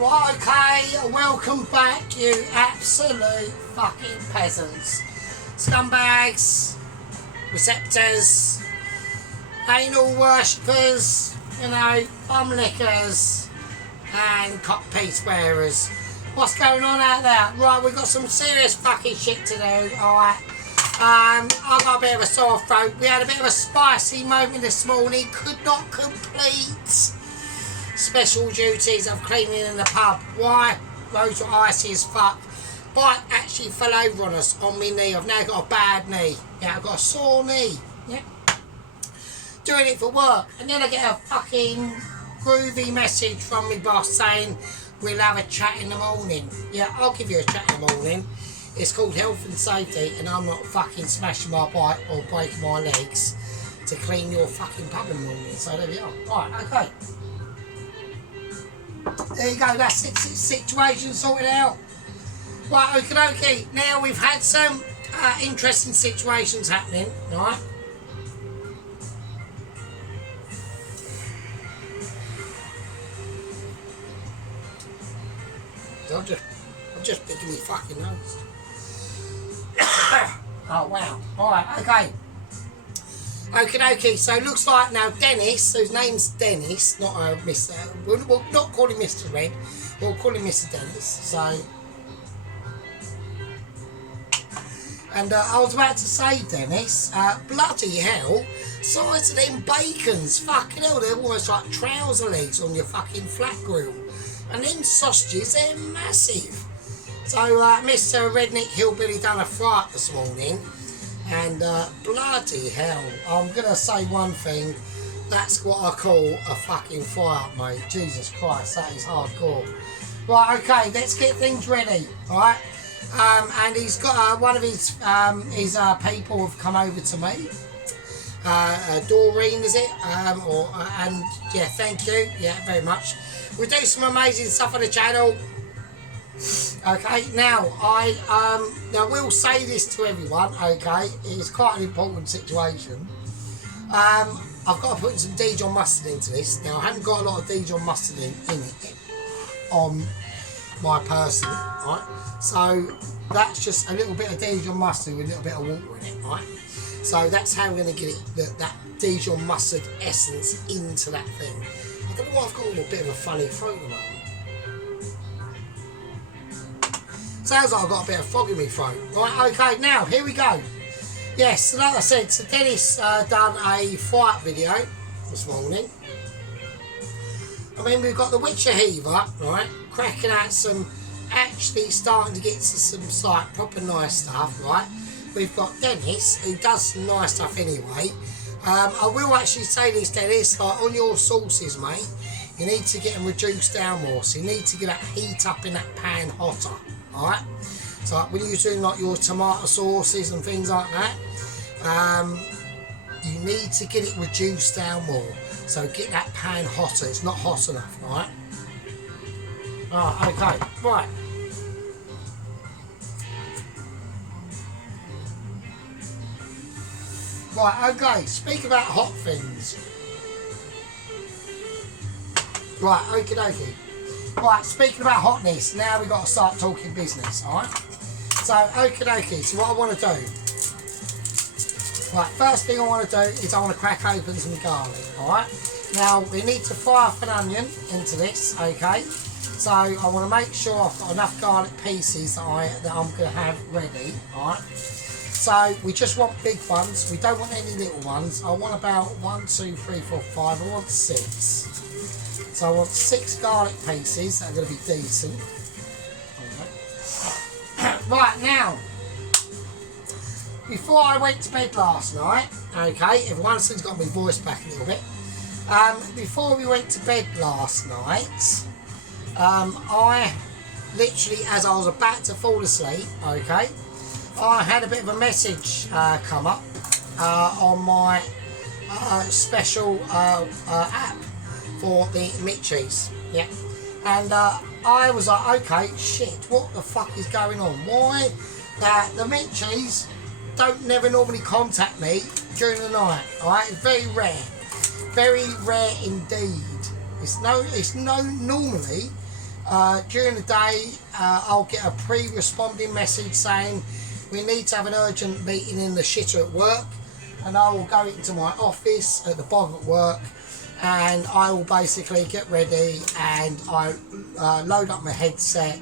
Right, okay, welcome back, you absolute fucking peasants. Scumbags, receptors, anal worshippers, you know, bum lickers, and cockpiece wearers. What's going on out there? Right, we've got some serious fucking shit to do, alright. I've got a bit of a sore throat. We had a bit of a spicy moment this morning. Could not complete special duties of cleaning in the pub. Why? Roads were icy as fuck. Bike actually fell over on us on my knee. I've now got a bad knee. Yeah, I've got a sore knee. Yeah. Doing it for work. And then I get a fucking groovy message from my boss saying we'll have a chat in the morning. Yeah, I'll give you a chat in the morning. It's called health and safety, and I'm not fucking smashing my bike or breaking my legs to clean your fucking pub in the morning. So there we are. Right, okay. There you go, that's it, situation sorted out. Right, okie dokie. Now we've had some interesting situations happening, right? I'm just picking my fucking nose. Oh wow. Alright, okay. Okie dokie, so it looks like now Dennis, whose name's Dennis, not Mr. We'll not call him Mr. Red, we'll call him Mr. Dennis, so. And I was about to say, Dennis, bloody hell, size of them bacons, fucking hell, they're almost like trouser legs on your fucking flat grill. And them sausages, they're massive. So Mr. Redneck Hillbilly done a fry-up this morning, and bloody hell, I'm going to say one thing, that's what I call a fucking fry-up, mate. Jesus Christ, that is hardcore. Right, okay, let's get things ready, alright? And he's got one of his people have come over to me. Doreen, is it? And yeah, thank you, yeah, very much. We do some amazing stuff on the channel. Okay, now I will say this to everyone. Okay, it's quite an important situation. I've got to put some Dijon mustard into this. Now I haven't got a lot of Dijon mustard in it on my person, right? So that's just a little bit of Dijon mustard with a little bit of water in it, right? So that's how we're going to get it, that Dijon mustard essence into that thing. I don't know why I've got a little bit of a funny throat at the moment. Sounds like I've got a bit of fog in my throat. Right, okay, now, here we go. Yes, like I said, so Dennis done a fry-up video this morning. I mean, we've got the Witcher Heaver, right, cracking out some, actually starting to get to some like, proper nice stuff, right. We've got Dennis, who does some nice stuff anyway. I will actually say this, Dennis, like, on your sauces, mate, you need to get them reduced down more, so you need to get that heat up in that pan hotter. Alright, so when you're doing like your tomato sauces and things like that, you need to get it reduced down more. So get that pan hotter. It's not hot enough, alright? Alright, okay, right. Right, okay, speak about hot things. Right, okie dokie. Right, speaking about hotness, now we've got to start talking business, alright? So, okie dokie, so what I want to do. Right, first thing I want to do is I want to crack open some garlic, alright? Now, we need to fry up an onion into this, okay? So, I want to make sure I've got enough garlic pieces that I'm going to have ready, alright? So, we just want big ones, we don't want any little ones. I want about 1, 2, 3, 4, 5, I want 6. So I want 6 garlic pieces that are going to be decent. Right, now, before I went to bed last night, okay, everyone's got my voice back a little bit. Before we went to bed last night, I literally, as I was about to fall asleep, okay, I had a bit of a message come up on my special app for the Mitchies, yeah, and I was like, okay, shit, what the fuck is going on? Why the Mitchies don't never normally contact me during the night, alright? It's very rare indeed. It's no normally During the day, I'll get a pre-responding message saying we need to have an urgent meeting in the shitter at work, and I will go into my office at the bog at work, and I will basically get ready and I load up my headset,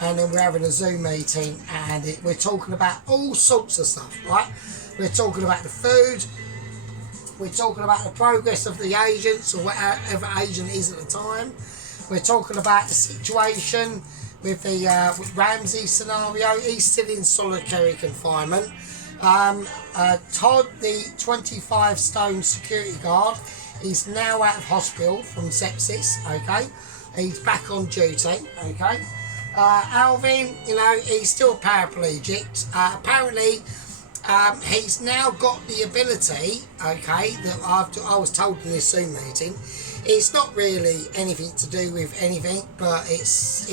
and then we're having a Zoom meeting, and we're talking about all sorts of stuff, right? We're talking about the food, we're talking about the progress of the agents or whatever agent is at the time. We're talking about the situation with the with Ramsey scenario. He's still in solitary confinement. Todd, the 25-stone security guard, is now out of hospital from sepsis, okay? He's back on duty, okay? Alvin, you know, he's still paraplegic. Apparently, he's now got the ability, okay, that I was told in this Zoom meeting. It's not really anything to do with anything, but it's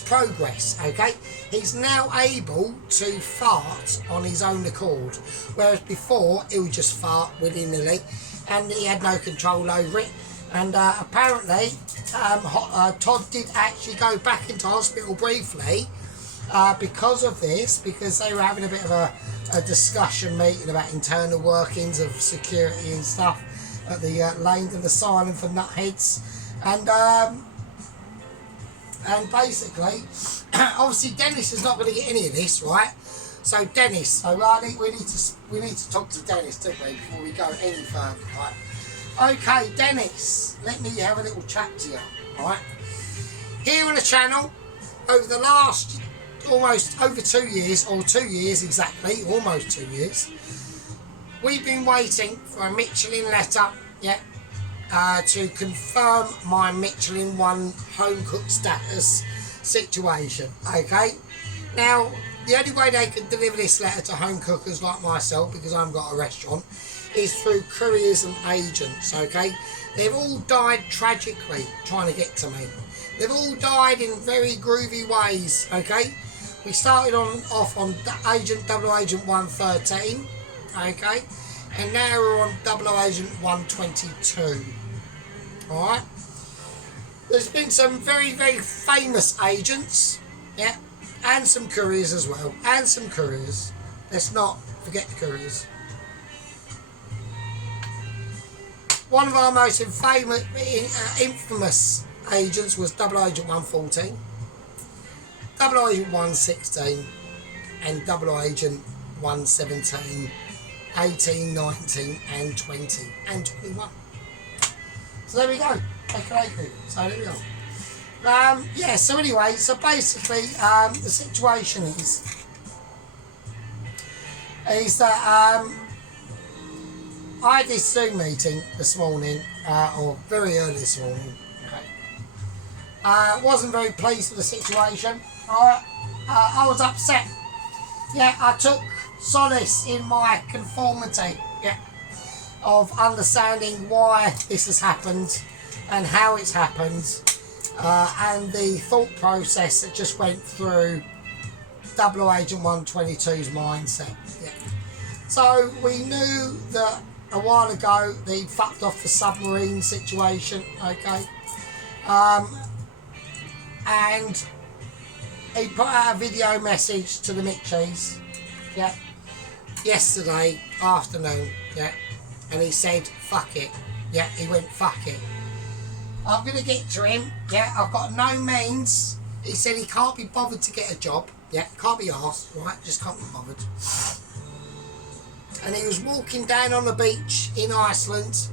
progress, okay? He's now able to fart on his own accord, whereas before he would just fart willy-nilly, and he had no control over it. And apparently, Todd did actually go back into hospital briefly because of this, because they were having a bit of a discussion meeting about internal workings of security and stuff at the Lane of the Asylum for Nutheads, and basically, obviously Dennis is not going to get any of this, right? So Dennis, so we need to talk to Dennis, don't we, before we go any further, right? Okay, Dennis, let me have a little chat to you, right? Here on the channel, over the last almost over 2 years, or 2 years exactly, almost 2 years, we've been waiting for a Michelin letter, yeah, to confirm my Michelin 1 home cook status situation, okay? Now, the only way they can deliver this letter to home cookers like myself, because I haven't got a restaurant, is through couriers and agents, okay? They've all died tragically trying to get to me. They've all died in very groovy ways, okay? We started off on Double Agent 113, okay? And now we're on Double Agent 122, alright? There's been some very, very famous agents, yeah? And some couriers as well, and some couriers. Let's not forget the couriers. One of our most infamous agents was Double Agent 114, Double Agent 116, and Double Agent 117, 18, 19, and 20, and 21. So there we go. Okay. So there we go. Yeah, so anyway, so basically, the situation is that I had this Zoom meeting this morning, or very early this morning. Okay. Wasn't very pleased with the situation. I was upset. Yeah, I took solace in my conformity. Yeah, of understanding why this has happened and how it's happened, and the thought process that just went through Double Agent 122's mindset. Yeah. So we knew that a while ago they fucked off the submarine situation, okay, and he put out a video message to the Mitchies, yeah, yesterday afternoon, yeah, and he said fuck it, yeah, he went fuck it. I'm going to get to him, yeah, I've got no means. He said he can't be bothered to get a job, yeah, can't be asked, right, just can't be bothered. And he was walking down on the beach in Iceland.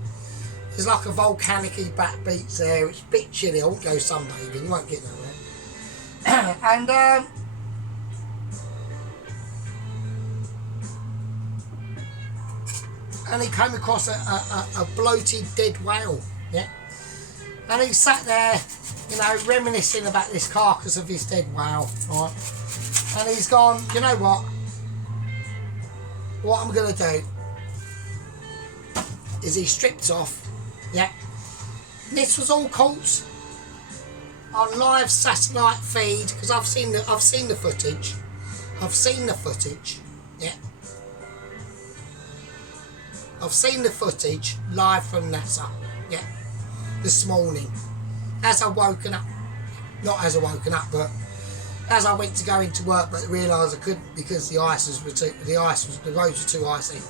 There's like a volcanic-y back beach there, it's a bit chilly. I won't go sunbathing, you won't get nowhere. And he came across a bloated dead whale, yeah. And he sat there, you know, reminiscing about this carcass of his dead whale, right? And he's gone, you know what I'm going to do is he stripped off, yeah. This was all caught on live satellite feed, because I've seen the footage. I've seen the footage, yeah. I've seen the footage live from NASA, yeah, this morning as I woken up, not as I woken up, but as I went to go into work, but realised I couldn't because the roads were too icy.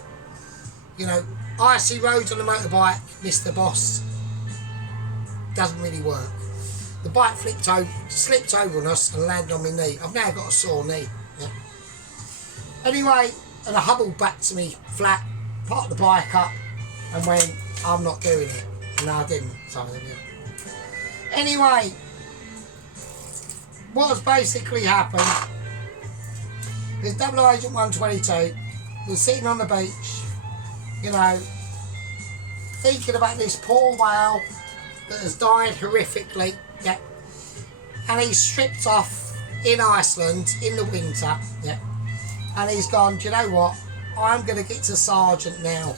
You know, icy roads on a motorbike, Mr. Boss, doesn't really work. The bike slipped over on us and landed on my knee. I've now got a sore knee. Yeah. Anyway, and I hobbled back to me flat, parked the bike up, and went, I'm not doing it. And I didn't. So, yeah. Anyway, what has basically happened is Double Agent 122 was sitting on the beach, you know, thinking about this poor whale that has died horrifically, yeah, and he's stripped off in Iceland in the winter, yeah, and he's gone, do you know what, I'm going to get to Sergeant now.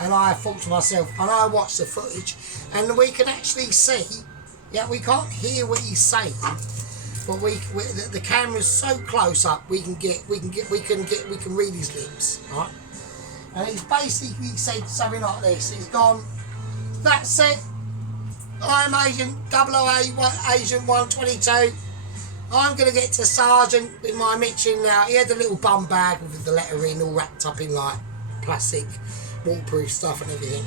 And I thought to myself, and I watched the footage, and we can actually see, yeah, we can't hear what he's saying, but the camera's so close up, we can read his lips, right? And he's basically said something like this. He's gone, that's it. I'm Agent 122. I'm going to get to Sergeant with my Michelin now. He had a little bum bag with the lettering all wrapped up in like plastic, waterproof stuff and everything.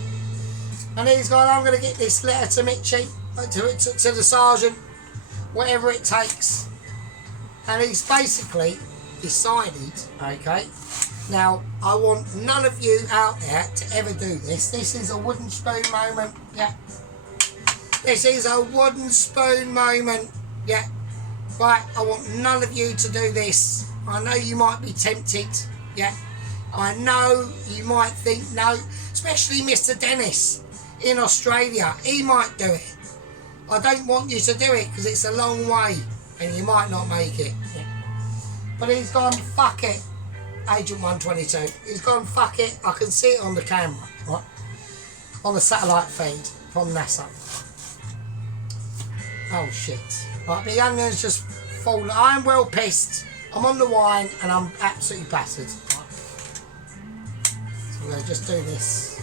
And he's gone, I'm going to get this letter to Mitchie, to the Sergeant, whatever it takes. And he's basically decided, okay, now I want none of you out there to ever do this. This is a wooden spoon moment, yeah. This is a wooden spoon moment, yeah. Right, I want none of you to do this. I know you might be tempted, yeah. I know you might think no, especially Mr. Dennis in Australia. He might do it. I don't want you to do it because it's a long way and you might not make it. Yeah. But he's gone, fuck it, Agent 122. He's gone, fuck it. I can see it on the camera, right? On the satellite feed from NASA. Oh shit. Right, the onion's just fallen. I'm well pissed. I'm on the wine and I'm absolutely battered. Right. So I'm going to just do this.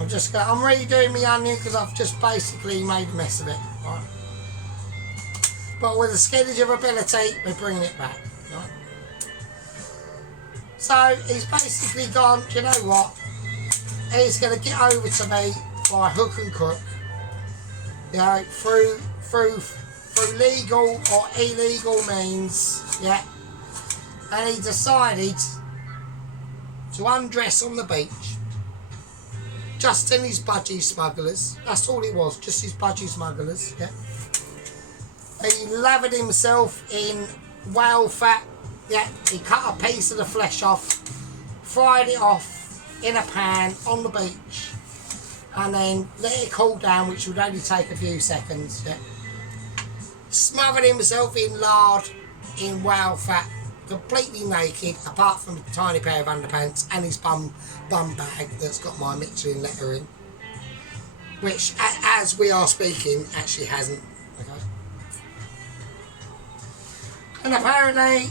I'm redoing my onion because I've just basically made a mess of it. Right. But with a skillage of ability, we're bringing it back. Right. So he's basically gone, do you know what? He's going to get over to me by hook and crook. You know, through legal or illegal means, yeah. And he decided to undress on the beach, just in his budgie smugglers. That's all it was, just his budgie smugglers, yeah. He lathered himself in whale fat, yeah. He cut a piece of the flesh off, fried it off in a pan on the beach, and then let it cool down, which would only take a few seconds, yeah. Smothered himself in lard, in whale fat, completely naked, apart from a tiny pair of underpants and his bum bag that's got my Michelin letter in, which, as we are speaking, actually hasn't. Okay. And apparently,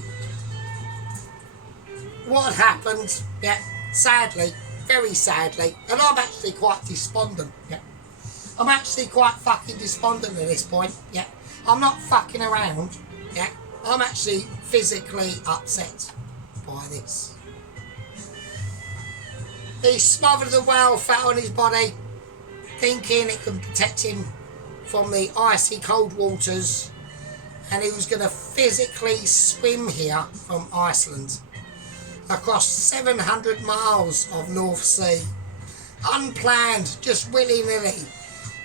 what had happened, yeah, sadly, very sadly, and I'm actually quite despondent, yeah. I'm actually quite fucking despondent at this point, yeah. I'm not fucking around, yeah. I'm actually physically upset by this. He smothered the whale fat on his body, thinking it could protect him from the icy cold waters, and he was going to physically swim here from Iceland across 700 miles of North Sea, unplanned, just willy-nilly.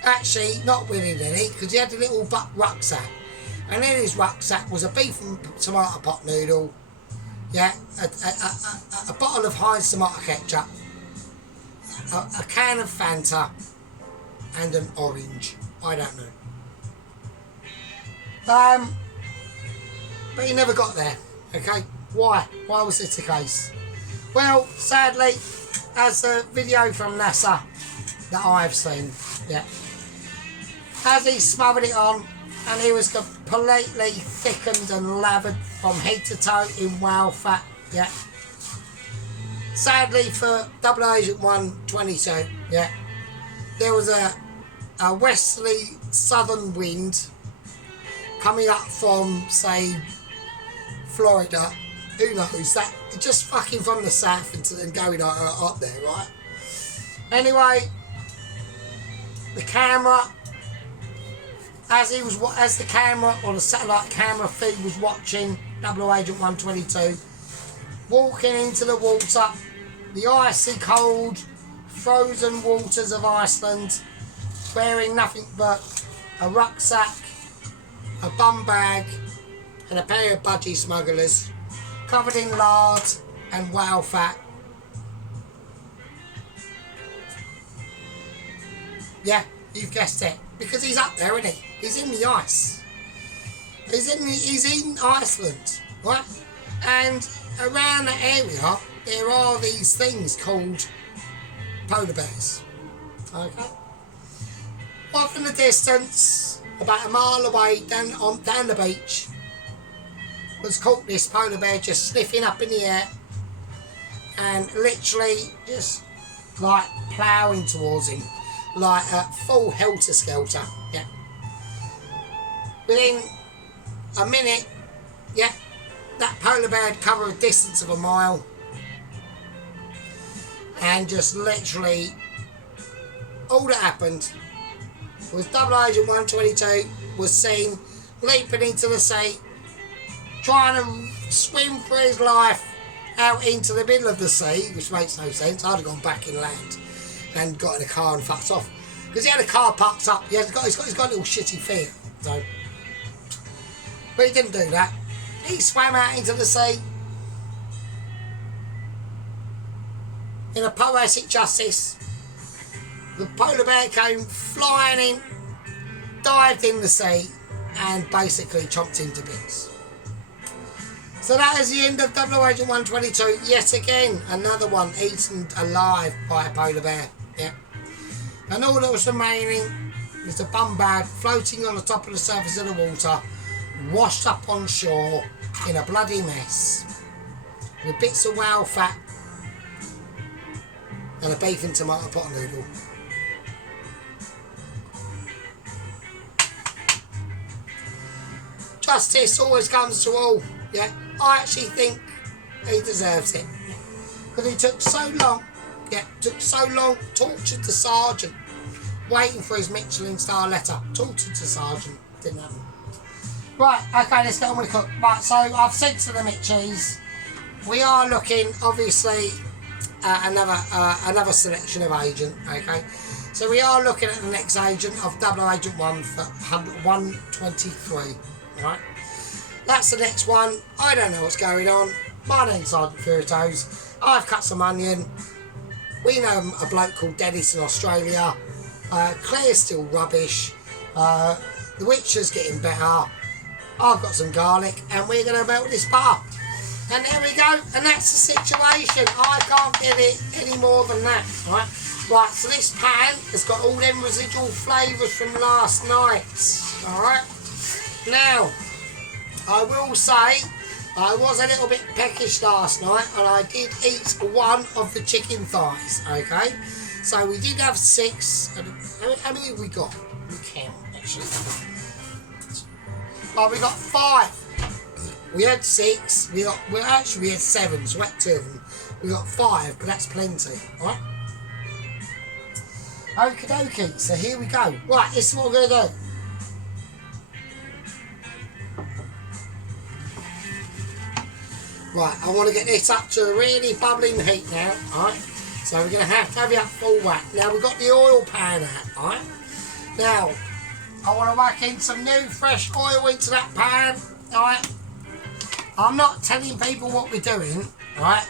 Actually, not willy-nilly, because he had a little rucksack. And in his rucksack was a beef and tomato pot noodle, yeah, a bottle of Heinz tomato ketchup, a can of Fanta, and an orange. I don't know. But he never got there, okay? Why? Why was this the case? Well, sadly, as a video from NASA that I've seen, yeah, as he smothered it on, and he was completely thickened and lathered from head to toe in whale fat, yeah. Sadly for Double Agent 122, yeah, there was a westerly southern wind coming up from, say, Florida, who knows, that just fucking from the south and going up there, right? Anyway, the camera, as the camera or the satellite camera feed was watching Double Agent 122 walking into the water, the icy cold, frozen waters of Iceland, wearing nothing but a rucksack, a bum bag, and a pair of budgie smugglers, covered in lard and whale fat. Yeah, you've guessed it. Because he's up there, isn't he? He's in the ice. He's in Iceland, right? And around the area, there are these things called polar bears. Okay? Off in the distance, about a mile away, down the beach, was caught this polar bear just sniffing up in the air and literally just like ploughing towards him, like a full helter-skelter. Yeah. Within a minute, yeah, that polar bear had covered a distance of a mile and just literally all that happened was Double Agent 122 was seen leaping into the sea, trying to swim for his life out into the middle of the sea, which makes no sense. I'd have gone back inland and got in a car and fucked off. Because he had a car parked up, he's got a little shitty fear. So, but he didn't do that. He swam out into the sea in a poetic justice. The polar bear came flying in, dived in the sea, and basically chomped him to bits. So that is the end of Double Agent 122. Yet again, another one eaten alive by a polar bear. Yeah. And all that was remaining was a bum bag floating on the top of the surface of the water, washed up on shore in a bloody mess, with bits of whale fat and a beef and tomato pot noodle. Justice always comes to all. Yeah, I actually think he deserves it because he took so long. Yeah, tortured the sergeant, waiting for his Michelin star letter. Tortured the sergeant, didn't happen. Right, okay, let's get on with the cook. Right, so I've said to the Mitchies, we are looking obviously at another selection of agent. Okay, so we are looking at the next agent of Double Agent 1 for 123. Right, that's the next one. I don't know what's going on. My name's Sergeant Furitos. I've cut some onion. We know a bloke called Dennis in Australia. Claire's still rubbish. The Witcher's getting better. I've got some garlic and we're going to melt this butter. And there we go. And that's the situation. I can't get it any more than that. Right, right, so this pan has got all them residual flavours from last night. Alright. Now, I will say, I was a little bit peckish last night and I did eat one of the chicken thighs, okay? So we did have 6. How many have we got? We count, actually. Oh, we got 5. We had 6. We had 7, so we had 2 of them. We got 5, but that's plenty, alright? Okie dokie, so here we go. Right, this is what we're going to do. Right, I want to get this up to a really bubbling heat now, alright? So we're going to have it up full whack. Now we've got the oil pan out, alright? Now, I want to whack in some new fresh oil into that pan, alright? I'm not telling people what we're doing, alright?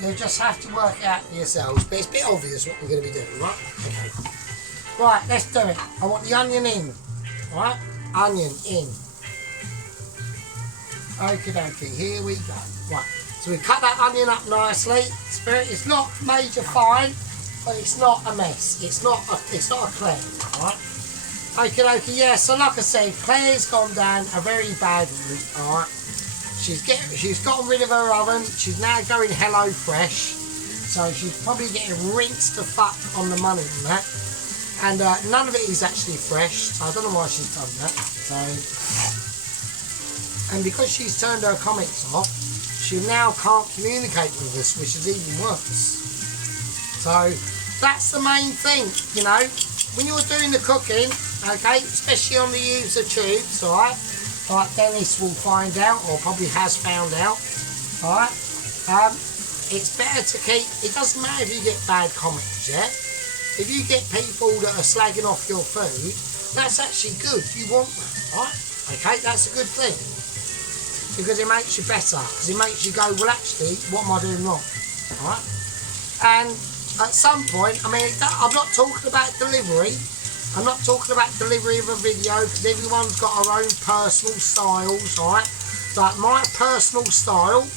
You'll just have to work it out for yourselves, but it's a bit obvious what we're going to be doing, right? Okay. Right, let's do it. I want the onion in, alright? Onion in. Okie dokie, here we go. Right, so we cut that onion up nicely. It's not major fine, but it's not a mess. It's not a Claire, alright? Okie dokie, yeah, so like I said, Claire's gone down a very bad route, alright? She's gotten rid of her oven. She's now going Hello Fresh. So she's probably getting rinsed the fuck on the money on that. And none of it is actually fresh, so I don't know why she's done that. So and because she's turned her comments off, she now can't communicate with us, which is even worse. So that's the main thing, you know, when you're doing the cooking, okay, especially on the user tubes, alright, like Dennis will find out, or probably has found out, alright, it's better to keep, it doesn't matter if you get bad comments, yeah, if you get people that are slagging off your food, that's actually good, you want that, right, okay, that's a good thing, because it makes you better, because it makes you go, well actually, what am I doing wrong, alright, and at some point, I mean, I'm not talking about delivery, I'm not talking about delivery of a video, because everyone's got our own personal styles, alright, like my personal style,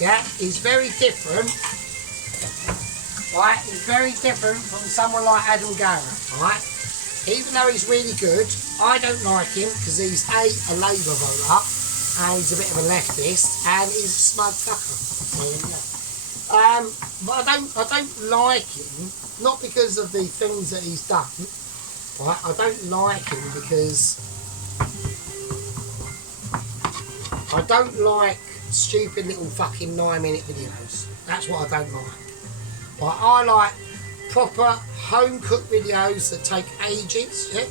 yeah, is very different, right, is very different from someone like Adam Garrett, right, even though he's really good, I don't like him, because he's a Labour voter, and he's a bit of a leftist, and he's a smug fucker, but I don't like him, not because of the things that he's done, right, I don't like him because I don't like stupid little fucking 9-minute videos. That's what I don't like. Right, I like proper home cooked videos that take ages. Yeah?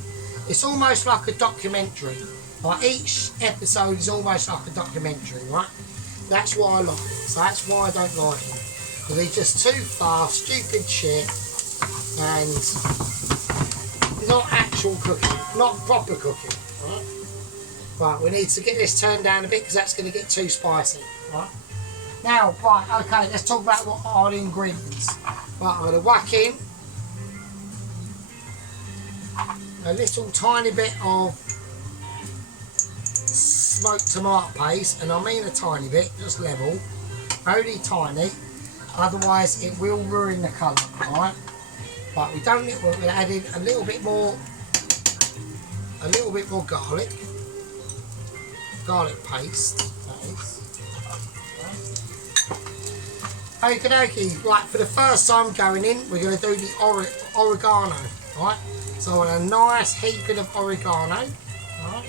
It's almost like a documentary. Like each episode is almost like a documentary, right? That's what I like. So that's why I don't like him. Because he's just too fast, stupid shit, and not actual cooking, not proper cooking, right? Right, we need to get this turned down a bit because that's going to get too spicy, right? Now, right, okay, let's talk about what are the ingredients. Right, I'm going to whack in a little tiny bit of smoked tomato paste, and I mean a tiny bit, just level, only tiny, otherwise it will ruin the colour, right? But we don't need, we're adding a little bit more garlic paste, that is. Okie dokie, right, for the first time going in, we're going to do the oregano, right? So I want a nice heaping of oregano, right?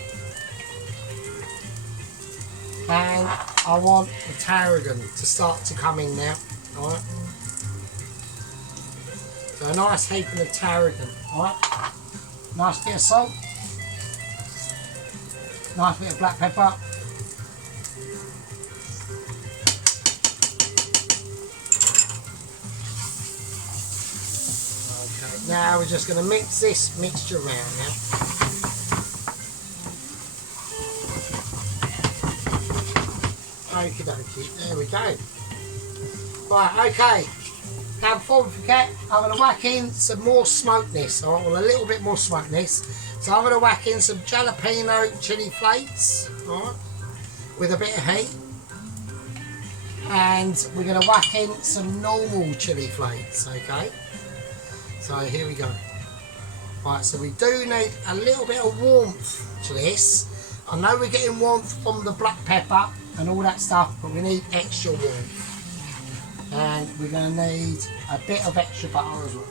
And I want the tarragon to start to come in now, right? So a nice heaping of tarragon, right? Nice bit of salt. Nice bit of black pepper. Okay, now we're just going to mix this mixture around now. Okie dokie, there we go. Right, okay. Now before we forget, I'm going to whack in some more smokeness. I want a little bit more smokeness. So I'm going to whack in some jalapeno chili flakes, right, with a bit of heat. And we're going to whack in some normal chili flakes, okay. So here we go. Right, so we do need a little bit of warmth to this. I know we're getting warmth from the black pepper and all that stuff, but we need extra warmth. And we're going to need a bit of extra butter as well.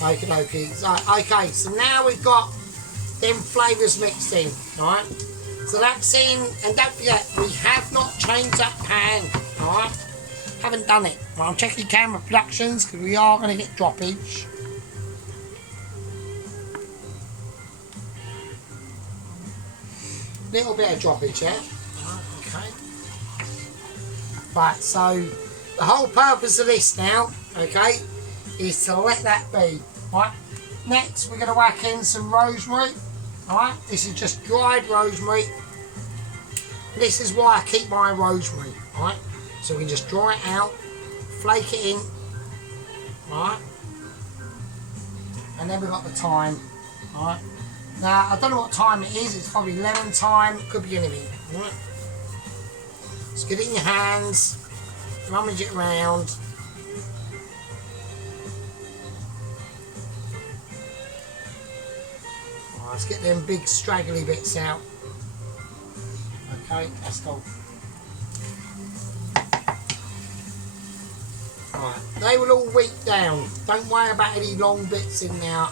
Okay, so now we've got them flavours mixed in, alright? So that's in, and don't forget, we have not changed that pan, alright? Haven't done it. Well, I'm checking camera productions because we are going to get droppage. Little bit of droppage, yeah? Okay. Right, so the whole purpose of this now, okay, is to let that be, right? Next, we're going to whack in some rosemary, alright? This is just dried rosemary. This is why I keep my rosemary, alright? So we can just dry it out, flake it in, alright? And then we've got the thyme, alright? Now, I don't know what time it is, it's probably lemon time, could be anything, alright? Just get it in your hands, rummage it around. Let's get them big straggly bits out. Okay, let's go. Right, they will all weep down. Don't worry about any long bits in there.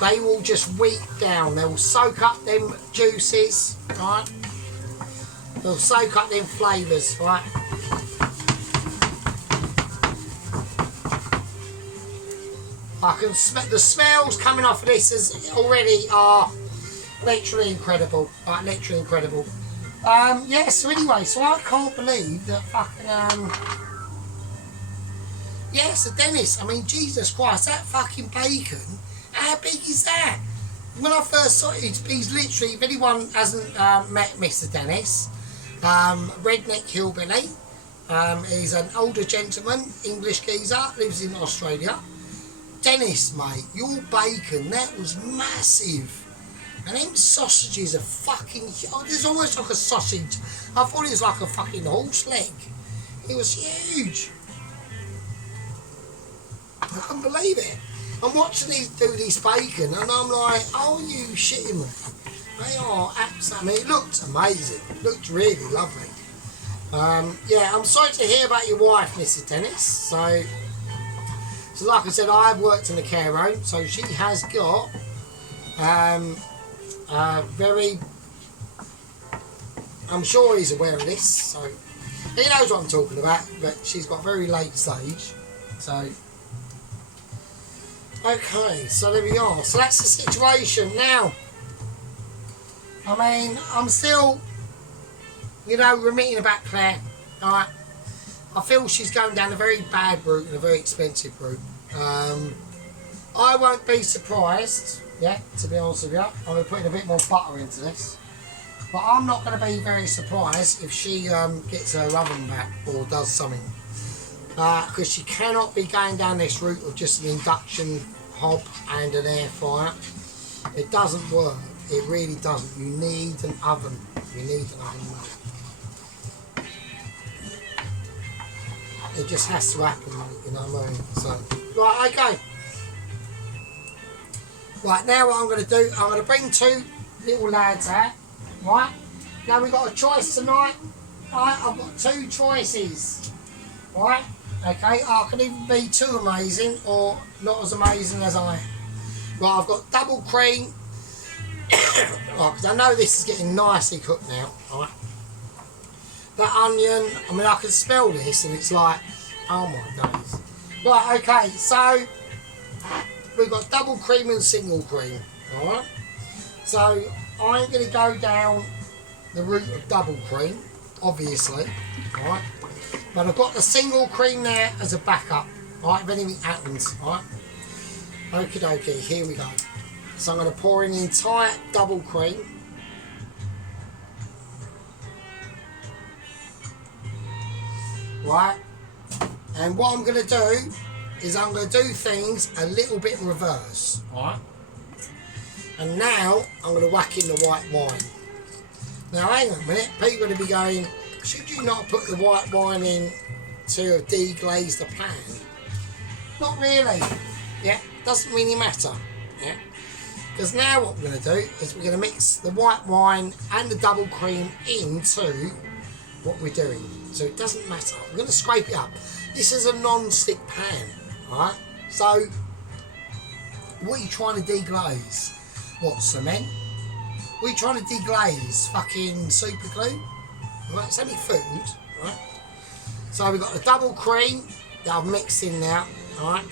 They will just weep down. They will soak up them juices, right? They'll soak up them flavours, right? I can smell the smells coming off of this is already are literally incredible. Right, literally incredible. Yeah, so anyway, so I can't believe that fucking yeah, so Dennis, I mean, Jesus Christ, that fucking bacon, how big is that? When I first saw it, he's literally, if anyone hasn't met Mr. Dennis, redneck hillbilly, he's an older gentleman, English geezer, lives in Australia. Dennis, mate, your bacon, that was massive. And them sausages are fucking, oh, it's almost like a sausage. I thought it was like a fucking horse leg. It was huge. I couldn't believe it. I'm watching these do this bacon and I'm like, oh, you shitting me. They are absolutely, I mean, it looked amazing. It looked really lovely. Yeah, I'm sorry to hear about your wife, Mrs. Dennis. So like I said, I have worked in a care home, so she has got very, I'm sure he's aware of this, so he knows what I'm talking about, but she's got very late stage, so okay, so there we are. So that's the situation. Now, I mean, I'm still, you know, remitting about Claire, alright. I feel she's going down a very bad route and a very expensive route. I won't be surprised, yeah, to be honest with you. I'm going to put a bit more butter into this. But I'm not going to be very surprised if she gets her oven back or does something. Because she cannot be going down this route of just an induction hob and an air fryer. It doesn't work. It really doesn't. You need an oven. You need an oven. It just has to happen, you know what I mean? So, right, okay. Right, now what I'm going to do, I'm going to bring two little lads out, right? Now we've got a choice tonight, right? I've got two choices, right? Okay, I can either be too amazing or not as amazing as I am. Right, I've got double cream, right, because I know this is getting nicely cooked now, right? That onion, I mean, I can smell this and it's like, oh my days. Right, okay, so we've got double cream and single cream, alright? So I'm going to go down the route of double cream, obviously, alright? But I've got the single cream there as a backup, alright, if anything happens, alright? Okie dokie, here we go. So I'm going to pour in the entire double cream. Right, and what I'm going to do is I'm going to do things a little bit reverse, right? And now I'm going to whack in the white wine. Now hang on a minute, people are going to be going, should you not put the white wine in to deglaze the pan? Not really, yeah, doesn't really matter, yeah? Because now what we're going to do is we're going to mix the white wine and the double cream into what we're doing. So it doesn't matter. We're going to scrape it up. This is a non-stick pan, alright? So, what are you trying to deglaze? What, cement? What are you trying to deglaze? Fucking super glue? Right, it's only food, right? So we've got the double cream that I've mixed in now, alright?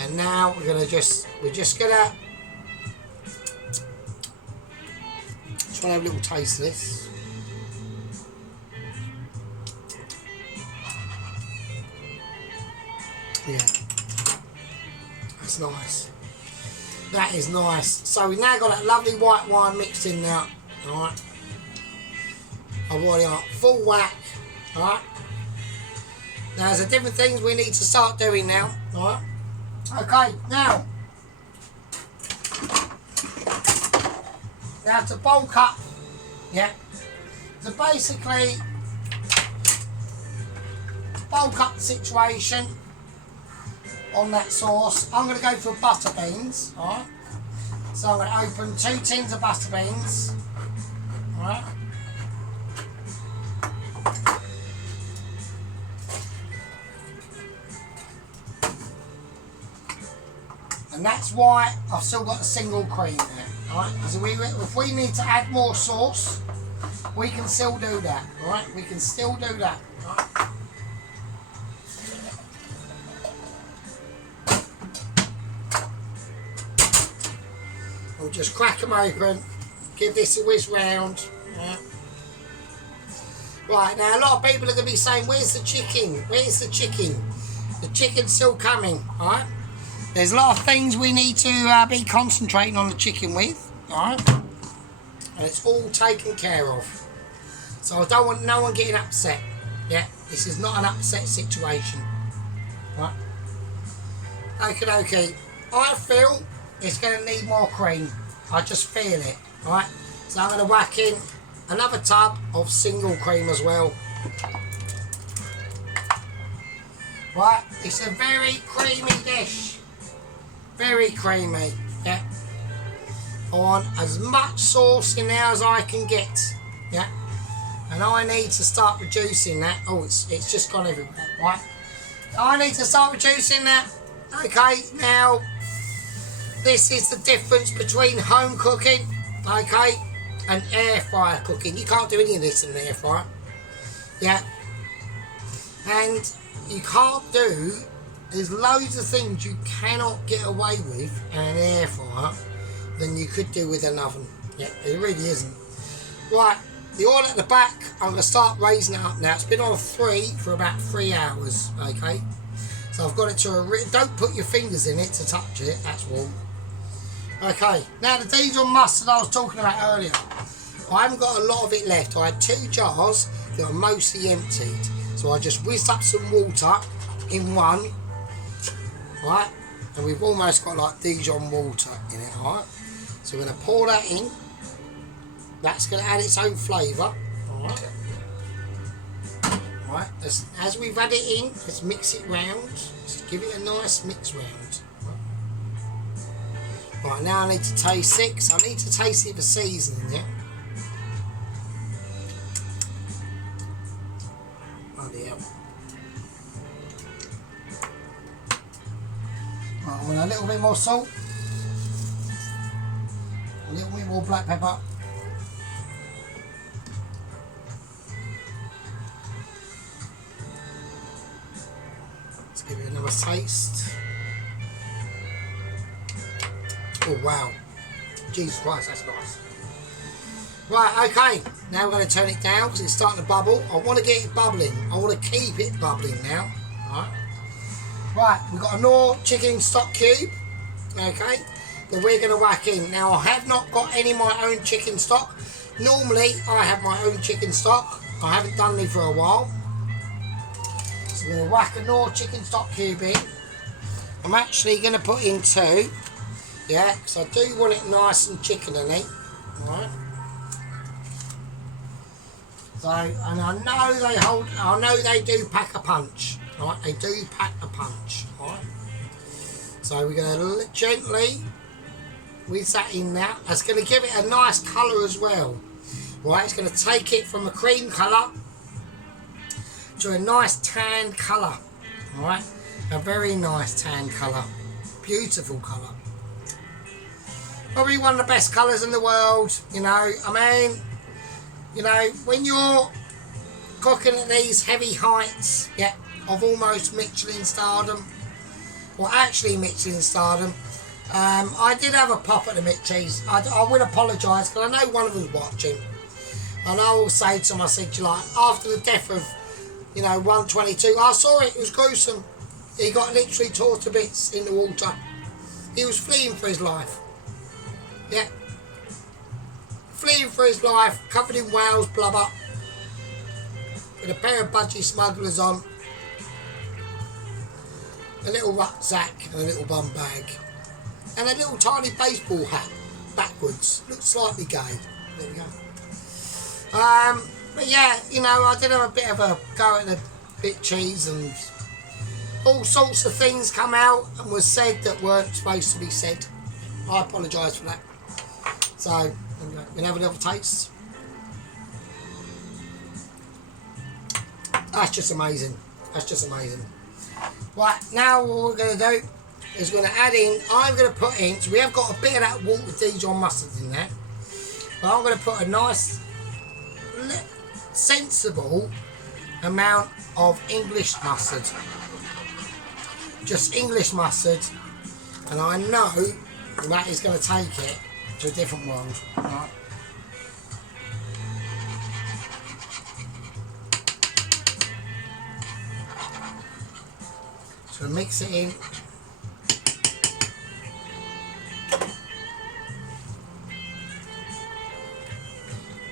And now we're just going to have a little taste of this. Yeah, that's nice. That is nice. So we've now got that lovely white wine mixed in now. Alright. I've already got full whack. Alright. Now there's different things we need to start doing now. Alright. Okay, now to bulk up. Yeah. To basically bulk up the situation on that sauce, I'm going to go for butter beans, alright? So I'm going to open 2 tins of butter beans, alright? that's why I've still got a single cream there. Alright, because if we need to add more sauce, we can still do that. Alright, we can still do that. Right? We'll just crack them open, give this a whiz round. Yeah. Right, now a lot of people are going to be saying, where's the chicken? Where's the chicken? The chicken's still coming, alright? There's a lot of things we need to be concentrating on the chicken with, alright? And it's all taken care of. So I don't want no one getting upset. Yeah, this is not an upset situation. Right? Okay. I feel it's going to need more cream. I just feel it, alright? So I'm going to whack in another tub of single cream as well. Right, it's a very creamy dish. Very creamy, yeah. I want as much sauce in there as I can get, yeah. And I need to start reducing that. Oh, it's just gone everywhere, right? I need to start reducing that. Okay, now, this is the difference between home cooking, okay, and air fryer cooking. You can't do any of this in an air fryer, yeah. And you can't do, there's loads of things you cannot get away with in an air fryer than you could do with an oven. Yeah, it really isn't. Right, the oil at the back, I'm going to start raising it up now. It's been on 3 for about 3 hours, okay? So I've got it to don't put your fingers in it to touch it, that's warm. Okay, now the Dijon mustard I was talking about earlier, I haven't got a lot of it left. I had 2 jars that are mostly emptied. So I just whizzed up some water in one, right? And we've almost got like Dijon water in it, right? So we're going to pour that in. That's going to add its own flavour, alright? Right, as we've had it in, let's mix it round. Just give it a nice mix round. Right, now I need to taste it, because I need to taste it for seasoning, yeah? Right, I want a little bit more salt, a little bit more black pepper, let's give it another taste. Oh wow, Jesus Christ, that's nice. Right, okay, now we're going to turn it down because it's starting to bubble. I want to get it bubbling, I want to keep it bubbling now. Right, we've got a Knorr chicken stock cube, okay, that we're going to whack in. Now, I have not got any of my own chicken stock. Normally, I have my own chicken stock. I haven't done any for a while. So we're going to whack a Knorr chicken stock cube in. I'm actually going to put in 2, yeah, because I do want it nice and chickeny, right? So, and I know they do pack a punch. Right, they do pack a punch. Right, so we're going to gently whiz that in now. That's going to give it a nice colour as well. Right, it's going to take it from a cream colour to a nice tan colour. Right, a very nice tan colour, beautiful colour. Probably one of the best colours in the world. You know, I mean, you know, when you're cooking at these heavy heights, yeah, of almost Michelin stardom, well actually Michelin stardom. I did have a pop at the Michis. I will apologise because I know one of them's watching, and I will say to him, I said, like, after the death of, you know, 122, I saw it, it was gruesome. He got literally tore to bits in the water. He was fleeing for his life. Yeah, fleeing for his life, covered in whales blubber, with a pair of budgie smugglers on, a little rucksack and a little bum bag, and a little tiny baseball hat backwards. Looks slightly gay. There we go. But yeah, you know, I did have a bit of a go at the bit cheese, and all sorts of things come out and was said that weren't supposed to be said. I apologise for that. So, we're going to have a little taste. That's just amazing. That's just amazing. Right, now what we're going to do, is going to add in, I'm going to put in, so we have got a bit of that Walter Dijon mustard in there, but I'm going to put a nice, sensible amount of English mustard. Just English mustard, and I know that is going to take it to a different world. Right? So mix it in.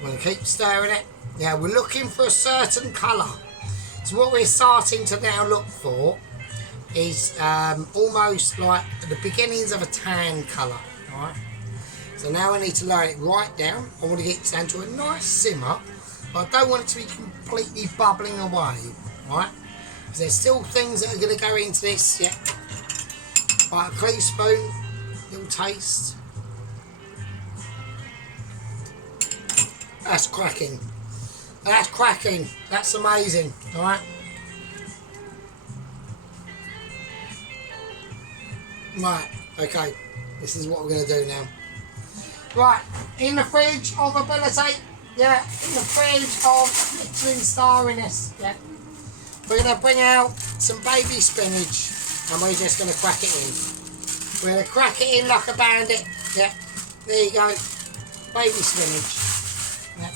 We're going to keep stirring it. Now we're looking for a certain colour. So what we're starting to now look for is almost like the beginnings of a tan colour. Right? So now I need to lower it right down. I want to get it down to a nice simmer, but I don't want it to be completely bubbling away. Right? Because there's still things that are going to go into this. Yeah. Like a clay spoon, little taste. That's cracking. That's cracking. That's amazing. Alright. Right. Okay. This is what we're going to do now. Right. In the fridge of ability. Yeah. In the fridge of Michelin starriness. Yeah. We're going to bring out some baby spinach. And we're just going to crack it in. We're going to crack it in like a bandit. Yeah. There you go. Baby spinach. Yeah.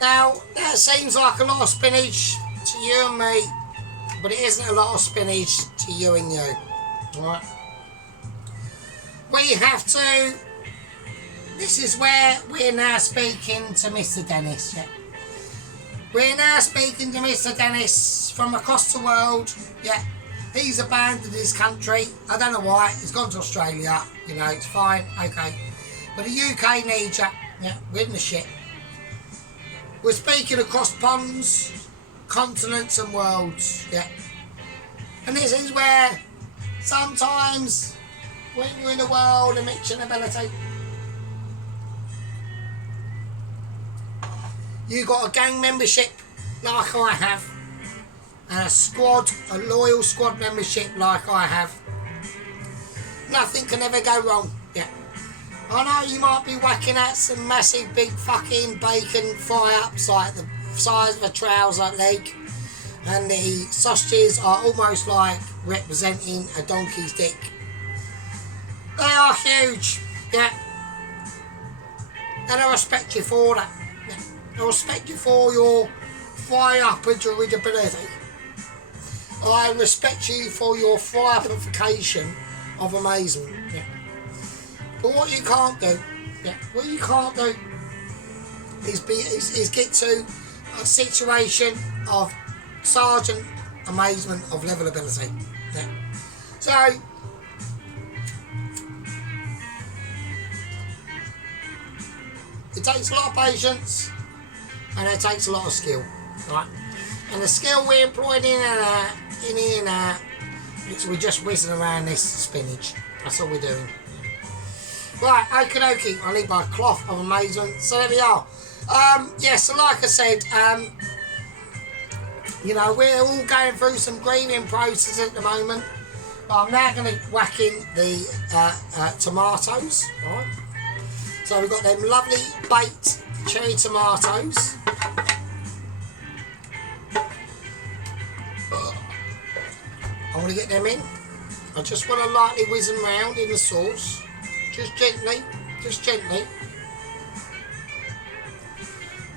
Now, that seems like a lot of spinach to you and me, but it isn't a lot of spinach to you and you. Right? We have to, this is where we're now speaking to Mr. Dennis. Yeah. We're now speaking to Mr. Dennis from across the world. Yeah. He's abandoned his country. I don't know why. He's gone to Australia. You know, it's fine. Okay. But the UK needs you. Yeah. We're in the shit. We're speaking across ponds, continents and worlds, yeah. And this is where sometimes when you're in the world of mixing ability, you got a gang membership like I have, and a squad, a loyal squad membership like I have. Nothing can ever go wrong, yeah. I know you might be whacking at some massive big fucking bacon fry-ups like the size of a trouser leg, and the sausages are almost like representing a donkey's dick. They are huge, yeah. And I respect you for that. Yeah. I respect you for your fry-up ability. I respect you for your fry-upification of amazement, yeah. But what you can't do, yeah, what you can't do is get to a situation of sergeant amazement of level ability. Yeah. So it takes a lot of patience and it takes a lot of skill, right? And the skill we're employing in and out, we're just whizzing around this spinach. That's all we're doing. Right, okie dokie, I need my cloth of amazement. So there we are. Yeah, so like I said, you know, we're all going through some grieving process at the moment. But I'm now going to whack in the tomatoes. Right. So we've got them lovely baked cherry tomatoes. I want to get them in. I just want to lightly whiz them round in the sauce. Just gently, just gently.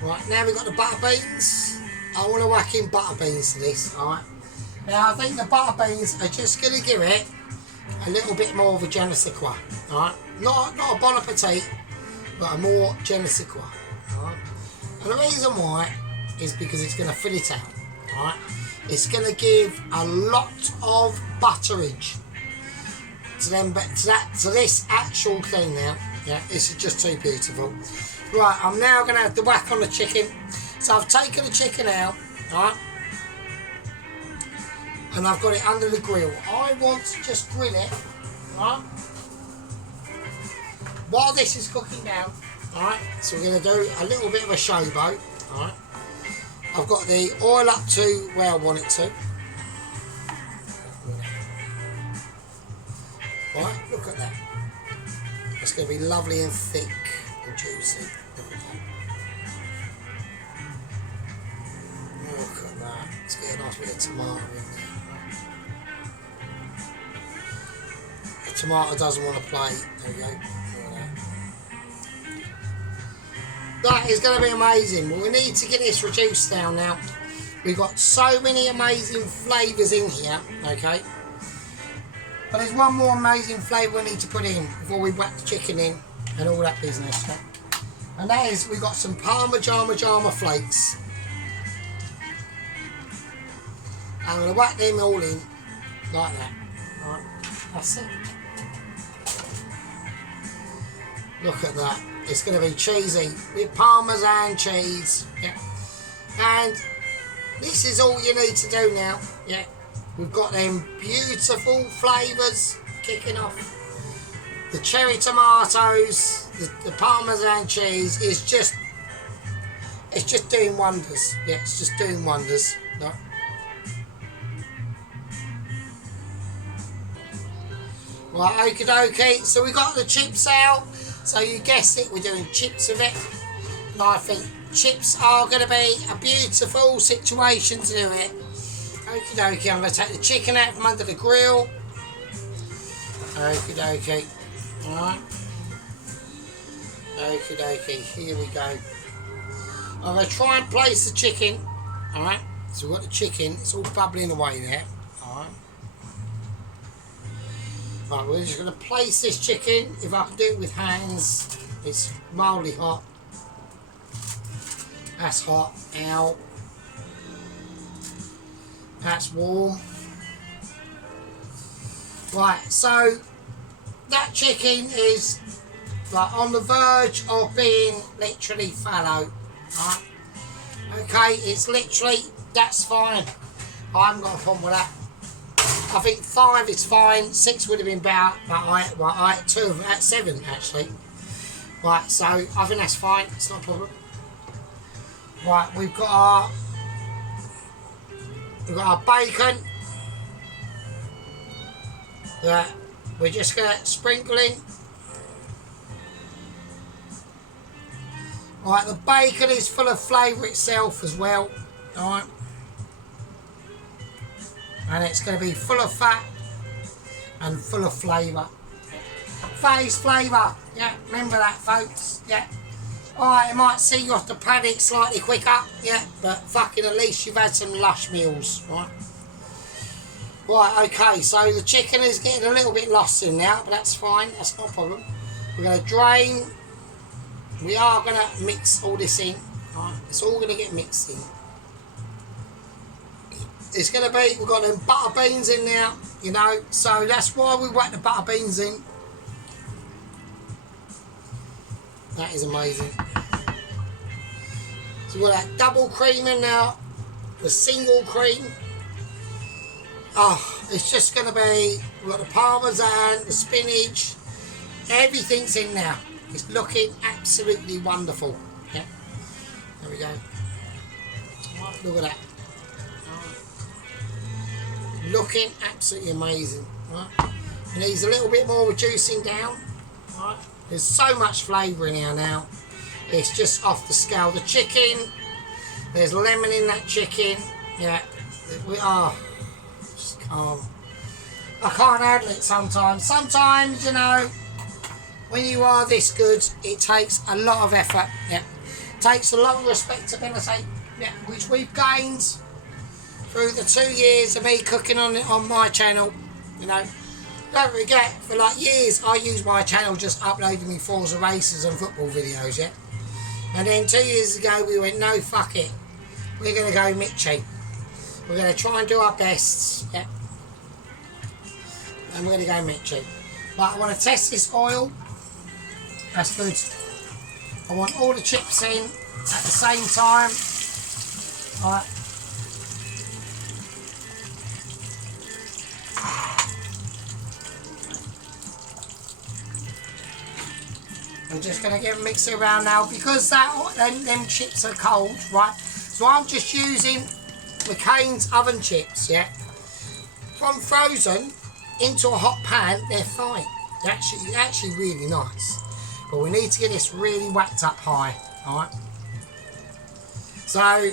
Right, now we've got the butter beans. I want to whack in butter beans to this, alright. Now I think the butter beans are just going to give it a little bit more of a je ne sais quoi, alright. Not a bon appetit, but a more je ne sais quoi, alright. And the reason why is because it's going to fill it out, alright. It's going to give a lot of butterage to this actual thing now. Yeah, this is just too beautiful. Right, I'm now going to have to whack on the chicken. So I've taken the chicken out, right, and I've got it under the grill. I want to just grill it, right, while this is cooking down, right. So we're going to do a little bit of a showboat, right. I've got the oil up to where I want it to. Look at that. It's going to be lovely and thick and juicy. Look at that. Look at that. Let's get a nice bit of tomato in there. The tomato doesn't want to play. There we go. Look at that. That is going to be amazing. Well, we need to get this reduced down now. We've got so many amazing flavours in here, okay? But there's one more amazing flavour we need to put in before we whack the chicken in and all that business. Okay? And that is, we've got some Parmesan flakes. I'm going to whack them all in like that. Alright, that's it. Look at that. It's going to be cheesy with Parmesan cheese. Yeah. And this is all you need to do now. Yeah. We've got them beautiful flavours kicking off. The cherry tomatoes, the Parmesan cheese is just, it's just doing wonders. Yeah, it's just doing wonders. No. Right, okie dokie. So we got the chips out. So you guessed it, we're doing chips with it. And I think chips are going to be a beautiful situation to do it. Okie dokie, I'm going to take the chicken out from under the grill. Okie dokie. Alright. Okie dokie, here we go. I'm going to try and place the chicken. Alright, so we've got the chicken, it's all bubbling away there. Alright. Right, we're just going to place this chicken. If I can do it with hands, it's mildly hot. That's hot. Ow. That's warm. Right, so that chicken is like on the verge of being literally fallow. Right? Okay, it's literally, that's fine. I haven't got a problem with that. I think 5 is fine, 6 would have been better, but I ate 2 of them at 7 actually. Right, so I think that's fine, it's not a problem. Right, we've got our bacon that we're just going to sprinkle in. Right, the bacon is full of flavour itself as well. Alright. And it's going to be full of fat and full of flavour. Fat is flavour. Yeah, remember that, folks. Yeah. Alright, it might see you off the paddock slightly quicker. Yeah, but fucking at least you've had some lush meals. Right. Right, okay, so the chicken is getting a little bit lost in now, but that's fine. That's not a problem. We're going to drain. We are going to mix all this in. Right. It's all going to get mixed in. It's going to be, we've got them butter beans in there, you know, so that's why we whack the butter beans in. That is amazing. So we've got that double cream in now, the single cream. Oh, it's just going to be, we've got the Parmesan, the spinach, everything's in there. It's looking absolutely wonderful. Yeah, there we go. Right, look at that. Looking absolutely amazing. Right. It needs a little bit more reducing down. Right. There's so much flavour in here now. It's just off the scale. The chicken, there's lemon in that chicken. Yeah, we are. Just can't. I can't handle it sometimes. Sometimes, you know, when you are this good, it takes a lot of effort. Yeah, it takes a lot of respectability. Yeah, which we've gained through the 2 years of me cooking on my channel. You know, don't forget, for like years I used my channel just uploading me Forza races and football videos, yeah. And then 2 years ago we went, no, fuck it, we're going to go Mitchy. We're going to try and do our best, yeah. And we're going to go Mitchy. But I want to test this oil. That's good. I want all the chips in at the same time. Alright. I'm just going to get mix it around now because them chips are cold, right? So I'm just using McCain's oven chips, yeah? From frozen into a hot pan, they're fine, Actually really nice. But we need to get this really whacked up high. Alright. So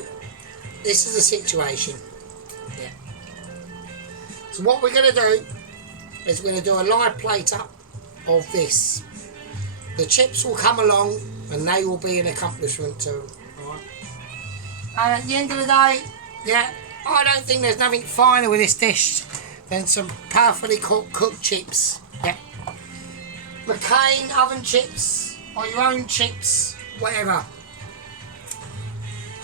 this is the situation. Yeah. So what we're going to do is we're going to do a live plate up of this. The chips will come along and they will be an accomplishment too. Alright. And at the end of the day, yeah, I don't think there's nothing finer with this dish than some powerfully cooked chips. Yeah. McCain oven chips or your own chips, whatever.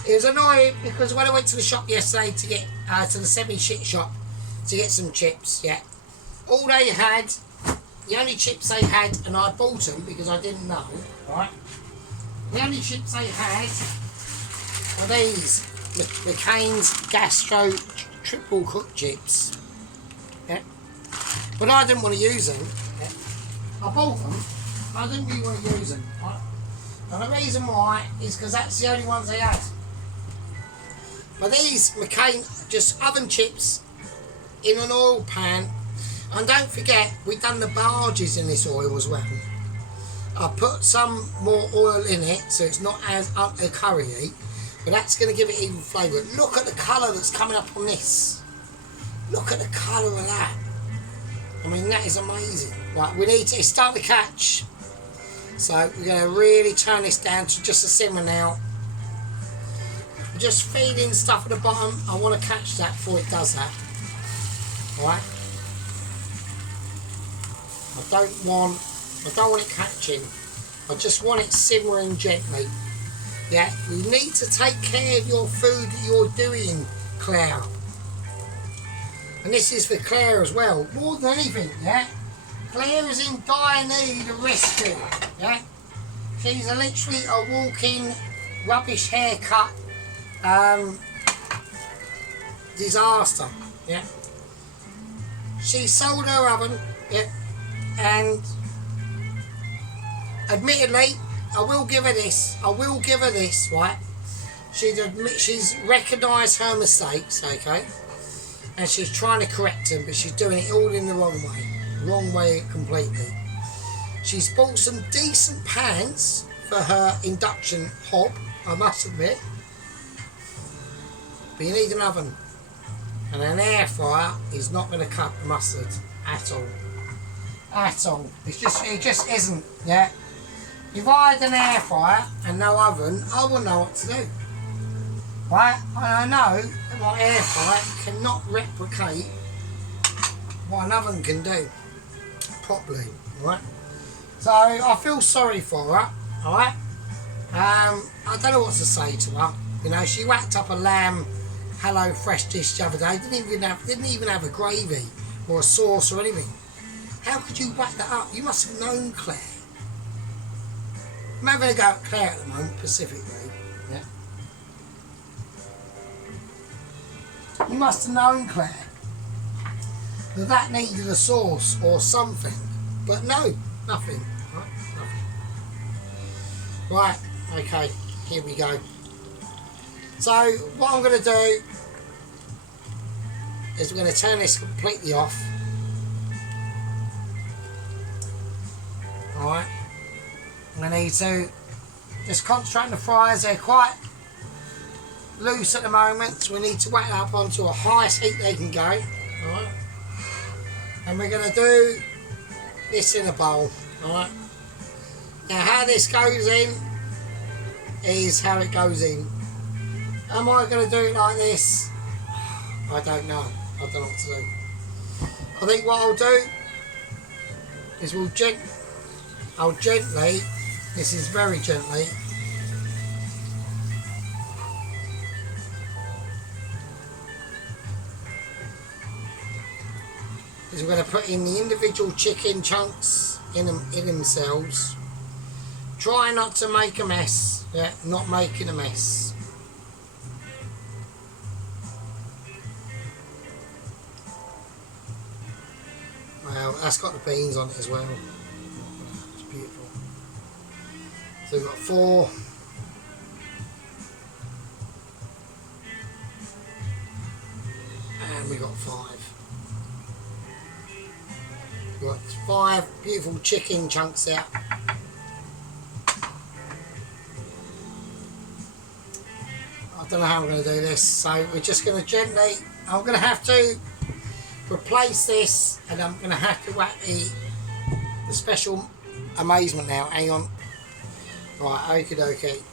It was annoying because when I went to the shop yesterday to get to the semi-shit shop to get some chips, yeah, all they had, the only chips they had, and I bought them because I didn't know, right? The only chips they had are these McCain's Gastro triple cooked chips, yeah. But I didn't want to use them. Yeah. I bought them, but I didn't really want to use them. Right? And the reason why is because that's the only ones they had. But these McCain just oven chips in an oil pan, and don't forget we've done the barges in this oil as well. I put some more oil in it so it's not as curry-y, but that's going to give it even flavour. Look at the colour that's coming up on this. Look at the colour of that. I mean, that is amazing. Right, we need to, it's starting to catch. So we're going to really turn this down to just a simmer now. We're just feeding stuff at the bottom. I want to catch that before it does that. Alright. I don't want it catching. I just want it simmering gently. Yeah, you need to take care of your food that you're doing, Claire. And this is for Claire as well, more than anything, yeah? Claire is in dire need of rescue, yeah? She's literally a walking rubbish haircut disaster, yeah? She sold her oven, yeah? And admittedly, I will give her this, right? She's recognised her mistakes, okay? And she's trying to correct them, but she's doing it all in the wrong way completely. She's bought some decent pans for her induction hob, I must admit. But you need an oven. And an air fryer is not going to cut the mustard at all. At all. It just isn't, yeah? If I had an air fryer and no oven, I wouldn't know what to do. Right? And I know that my air fryer cannot replicate what an oven can do properly, right? So I feel sorry for her, alright? I don't know what to say to her. You know, she whacked up a lamb Hello Fresh dish the other day, didn't even have a gravy or a sauce or anything. How could you whack that up? You must have known Claire. I'm having a go at Claire at the moment, specifically. Yeah. You must have known, Claire, that needed a sauce or something. But no, nothing. Right, nothing. Right, okay, here we go. So, what I'm going to do is we're going to turn this completely off. Alright. I need to just concentrate on the fries. They're quite loose at the moment, so we need to whack it up onto a highest heat they can go. Alright. And we're going to do this in a bowl. Alright. Now how this goes in is how it goes in. Am I going to do it like this? I don't know. I don't know what to do. I think what I'll do is I'll gently, this is very gently, is we're going to put in the individual chicken chunks in themselves. Try not to make a mess, yeah, not making a mess. Well, that's got the beans on it as well. It's beautiful. So we've got 4. And we've got 5. We've got 5 beautiful chicken chunks out. I don't know how I'm going to do this, so we're just going to gently, I'm going to have to replace this, and I'm going to have to whack the special amazement now. Hang on. Right, okie dokie.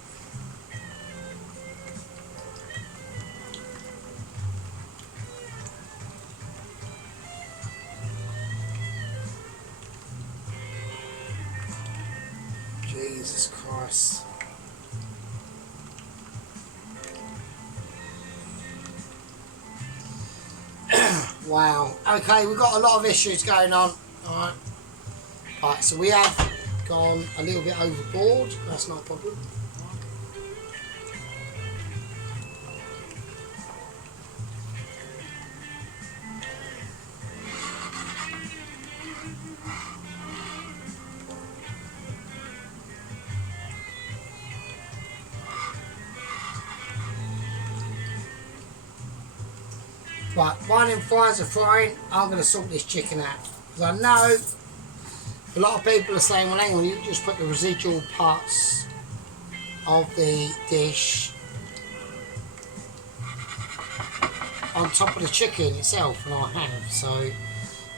Jesus Christ. Wow. Okay, we've got a lot of issues going on. Alright. Right, so we have gone a little bit overboard. That's not a problem. Right, while them fries are frying, I'm going to sort this chicken out. Because I know a lot of people are saying, well, hang on, you just put the residual parts of the dish on top of the chicken itself, and I have. So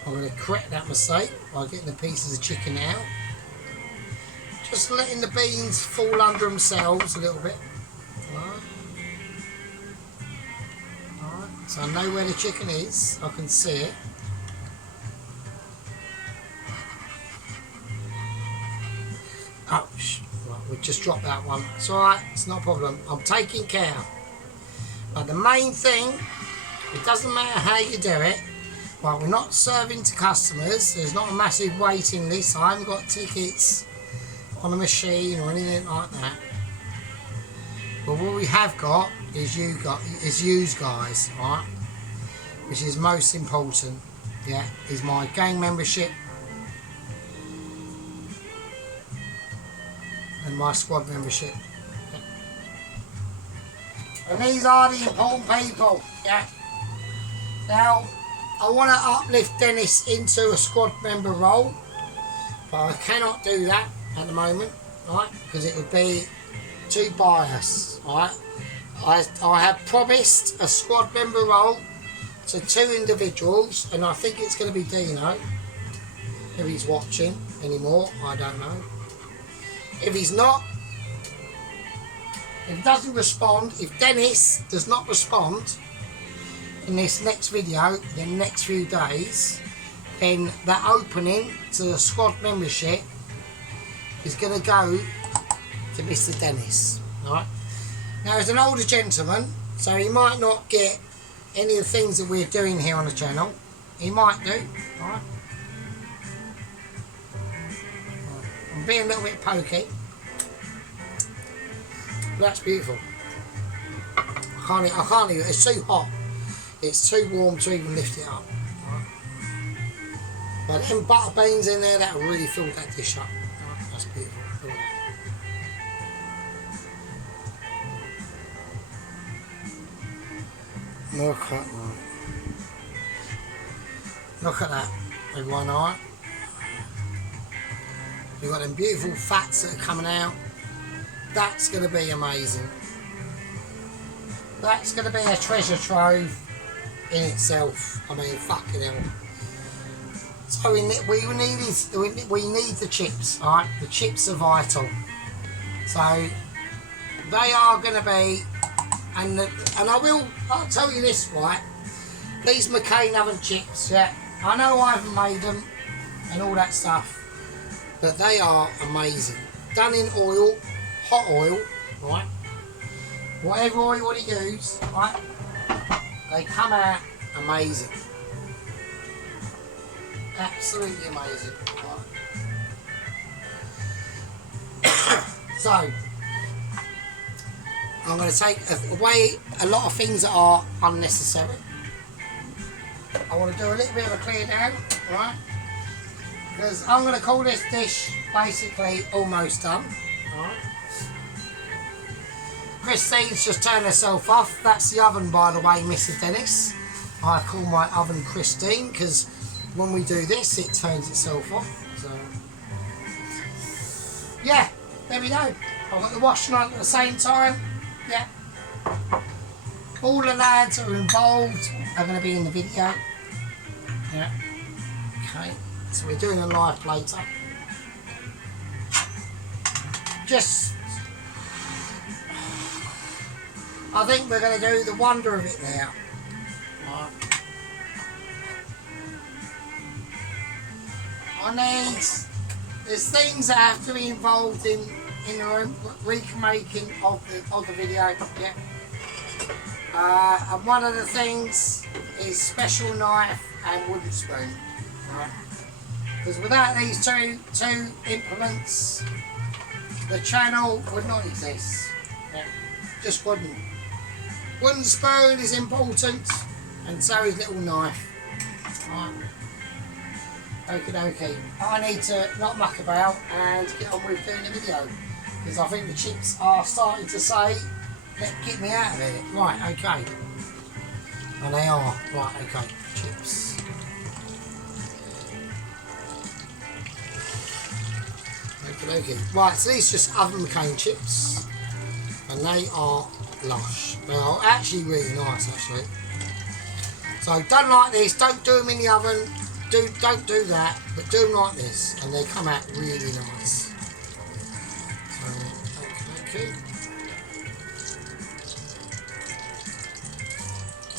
I'm going to correct that mistake by getting the pieces of chicken out. Just letting the beans fall under themselves a little bit. Right. So I know where the chicken is, I can see it. Oh, right, we just dropped that one. It's alright, it's not a problem. I'm taking care. But the main thing, it doesn't matter how you do it. Right, we're not serving to customers. There's not a massive waiting list. I haven't got tickets on a machine or anything like that. But what we have got is you guys, right? Which is most important. Yeah, is my gang membership and my squad membership. Yeah. And these are the important people. Yeah. Now, I want to uplift Dennis into a squad member role, but I cannot do that at the moment, right? Because it would be too biased, right? I have promised a squad member role to 2 individuals, and I think it's going to be Dino. If he's watching anymore, I don't know. If he's not, if he doesn't respond, if Dennis does not respond in this next video, in the next few days, then that opening to the squad membership is going to go to Mr. Dennis. Alright? Now, he's an older gentleman, so he might not get any of the things that we're doing here on the channel. He might do. Alright? I'm being a little bit pokey. But that's beautiful. I can't even, it's too hot. It's too warm to even lift it up. Alright? But them butter beans in there, that'll really fill that dish up. Alright? That's beautiful. Look at that. Look at that. Look at that, everyone, alright? You've got them beautiful fats that are coming out. That's going to be amazing. That's going to be a treasure trove in itself. I mean, fucking hell. So we need the chips, alright? The chips are vital. So they are going to be, and I'll tell you this, right? These McCain oven chips, yeah, I know I haven't made them and all that stuff, but they are amazing. Done in oil, hot oil, right? Whatever oil you want to use, right? They come out amazing. Absolutely amazing. Right. So, I'm going to take away a lot of things that are unnecessary. I want to do a little bit of a clear down, right? Because I'm going to call this dish basically almost done. Right? Christine's just turned herself off. That's the oven, by the way, Mr. Dennis. I call my oven Christine because when we do this, it turns itself off. So yeah, there we go. I've got the washing on at the same time. Yeah. All the lads that are involved are going to be in the video. Yeah. Okay. So we're doing a live plater. Just, I think we're going to do the wonder of it now. Right. There's things that have to be involved in the remaking of the video. Yeah. And one of the things is special knife and wooden spoon. Right. Because without these two implements, the channel would not exist. Yeah. Just wouldn't. Wooden spoon is important, and so is little knife. Right. Okie dokie. I need to not muck about and get on with doing the video, because I think the chips are starting to say, get me out of it. Right, okay. And they are. Right, okay. Chips. Okie dokie. Right, so these are just oven McCain chips, and they are lush. They are actually really nice, actually. So done like this, don't do them in the oven. Don't do that, but do them like this, and they come out really nice. So, okay.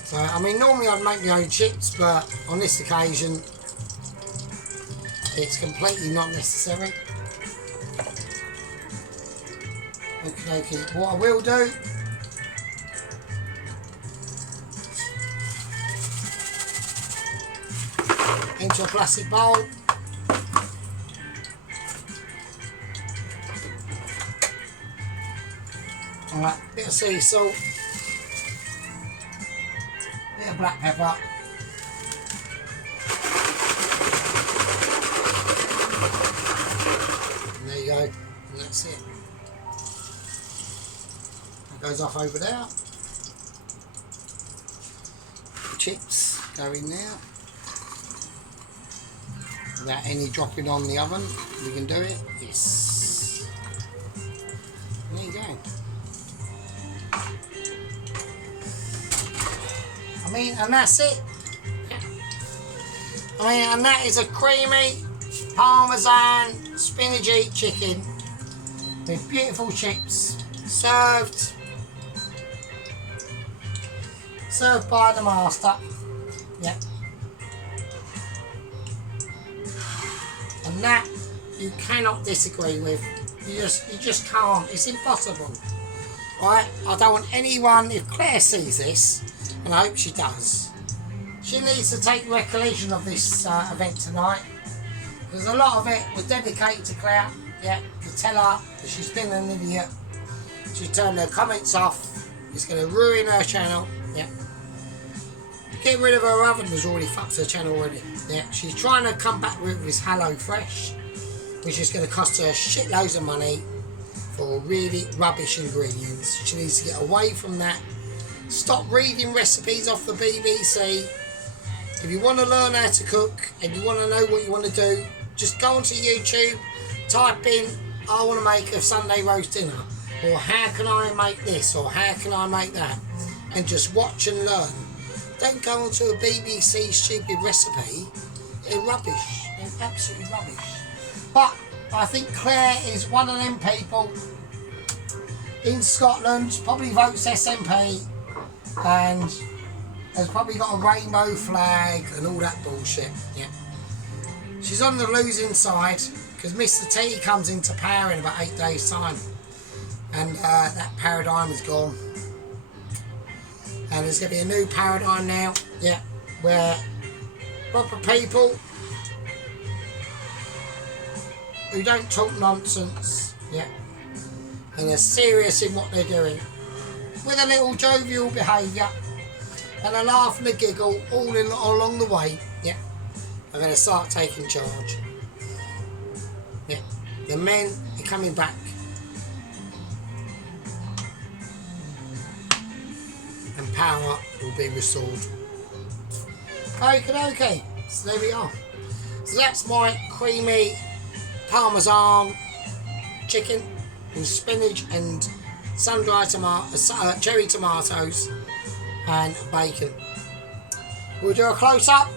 So, I mean, normally I'd make my own chips, but on this occasion, it's completely not necessary. Okay, what I will do, into a plastic bowl. Alright, bit of sea salt, bit of black pepper, and there you go, and that's it. That goes off over there. The chips go in there. Without any dropping on the oven, we can do it. Yes. There you go. I mean, and that's it. I mean, and that is a creamy Parmesan spinachy chicken with beautiful chips, served by the master. Yep. And that you cannot disagree with. You just can't. It's impossible. Right? I don't want anyone, if Claire sees this, and I hope she does, she needs to take recollection of this event tonight, because a lot of it was dedicated to Claire. Yeah, to tell her that she's been an idiot. She turned her comments off. It's going to ruin her channel. Yeah. Get rid of her oven has already fucked her channel already. Yeah, she's trying to come back with this Hello Fresh, which is going to cost her shitloads of money for really rubbish ingredients. She needs to get away from that. Stop reading recipes off the BBC. If you want to learn how to cook and you want to know what you want to do, just go onto YouTube, type in, I want to make a Sunday roast dinner, or how can I make this, or how can I make that, and just watch and learn. Don't go onto a BBC stupid recipe. They're rubbish. They're absolutely rubbish. But I think Claire is one of them people in Scotland, probably votes SNP, and has probably got a rainbow flag and all that bullshit. Yeah. She's on the losing side, because Mr. T comes into power in about 8 days' time, and that paradigm is gone. And there's going to be a new paradigm now, yeah, where proper people who don't talk nonsense, yeah, and are serious in what they're doing, with a little jovial behaviour and a laugh and a giggle all along the way, yeah, are going to start taking charge. Yeah, the men are coming back. And power will be restored. Okay. So there we are. So that's my creamy Parmesan chicken and spinach and sun-dried cherry tomatoes and bacon. We'll do a close-up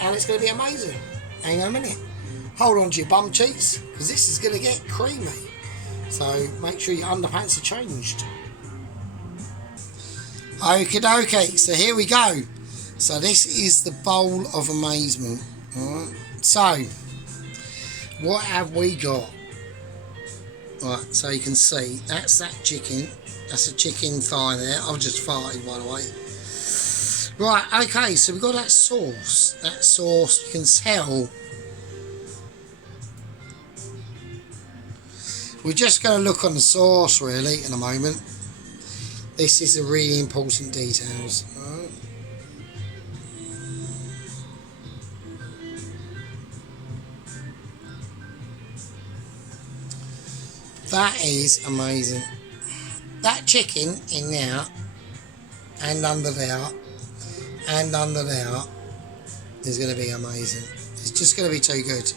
and it's going to be amazing. Hang on a minute. Hold on to your bum cheeks because this is going to get creamy. So make sure your underpants are changed. Okie dokie, so here we go. So this is the bowl of amazement. Alright, so what have we got? Right, so you can see that's that chicken. That's a chicken thigh there. I've just farted, by the way. Right, okay, so we've got that sauce. That sauce, you can tell. We're just going to look on the sauce really in a moment. This is a really important details. Right. That is amazing. That chicken in there and under there and under there is going to be amazing. It's just going to be too good.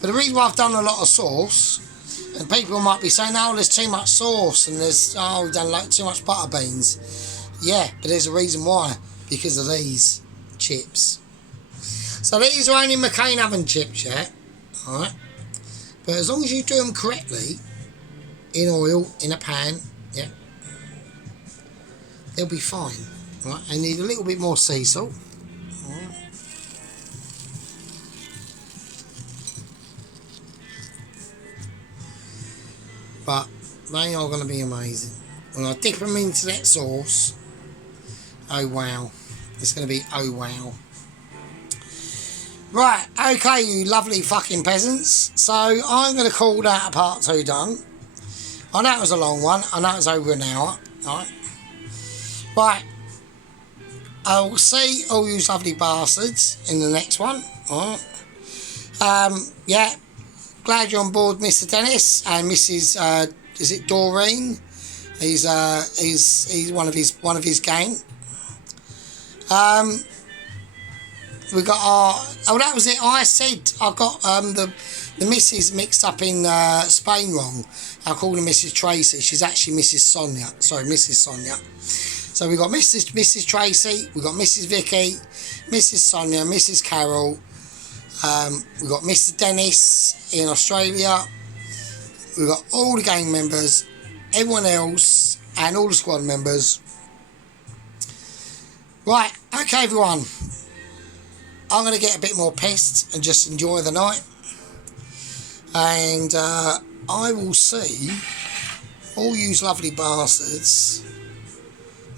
But the reason why I've done a lot of sauce, and people might be saying, oh, there's too much sauce and there's, oh, we've done like too much butter beans. Yeah, but there's a reason why. Because of these chips. So these are only McCain oven chips, yeah? Alright? But as long as you do them correctly, in oil, in a pan, yeah, they'll be fine. Right? I need a little bit more sea salt. Alright. But they are going to be amazing. When I dip them into that sauce, oh wow, it's going to be oh wow. Right, okay, you lovely fucking peasants. So I'm going to call that a part 2 done. I know it was a long one. I know it was over an hour. Right. I'll see all you lovely bastards in the next one. Alright. Yeah. Glad you're on board, Mr. Dennis and Mrs. Is it Doreen? He's one of his gang. We got our. Oh, that was it. I said I got the missus mixed up in Spain wrong. I called her Mrs. Tracy. She's actually Mrs. Sonia. Sorry, Mrs. Sonia. So we got Mrs. Tracy. We got Mrs. Vicky, Mrs. Sonia, Mrs. Carol. We got Mr. Dennis in Australia. We got all the gang members, everyone else, and all the squad members. Right, okay, everyone. I'm going to get a bit more pissed and just enjoy the night. And I will see all you lovely bastards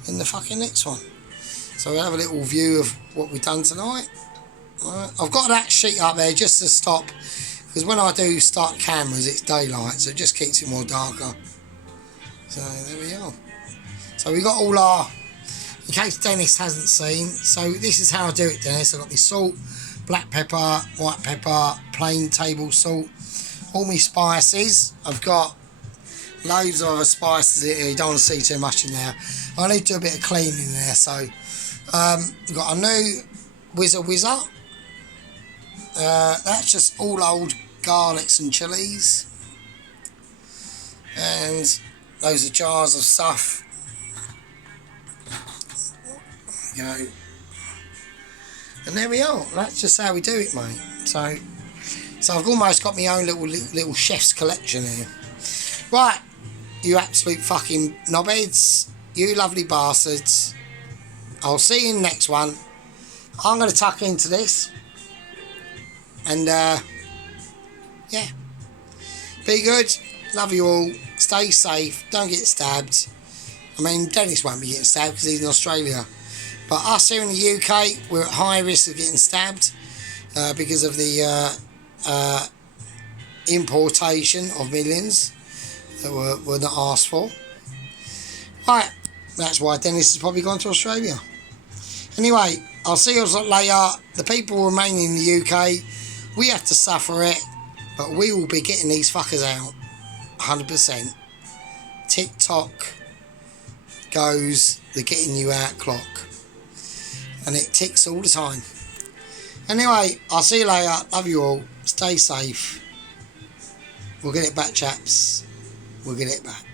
in the fucking next one. So we'll have a little view of what we've done tonight. Right. I've got that sheet up there just to stop, because when I do start cameras it's daylight, so it just keeps it more darker. So there we are. So we got all our, in case Dennis hasn't seen, so this is how I do it, Dennis. I've got my salt, black pepper, white pepper, plain table salt, all my spices. I've got loads of other spices here. You don't want to see too much in there. I need to do a bit of cleaning there. So we've got a new Whizzer. That's just all old garlics and chilies. And those are jars of stuff. You know. And there we are. That's just how we do it, mate. So I've almost got my own little chef's collection here. Right, you absolute fucking knobheads, you lovely bastards. I'll see you in the next one. I'm going to tuck into this. And, yeah. Be good. Love you all. Stay safe. Don't get stabbed. I mean, Dennis won't be getting stabbed because he's in Australia. But us here in the UK, we're at high risk of getting stabbed because of the importation of millions that were not asked for. Right, that's why Dennis has probably gone to Australia. Anyway, I'll see you later. The people remaining in the UK, we have to suffer it, but we will be getting these fuckers out 100%. TikTok goes the getting you out clock, and it ticks all the time. Anyway, I'll see you later. Love you all. Stay safe. We'll get it back, chaps. We'll get it back.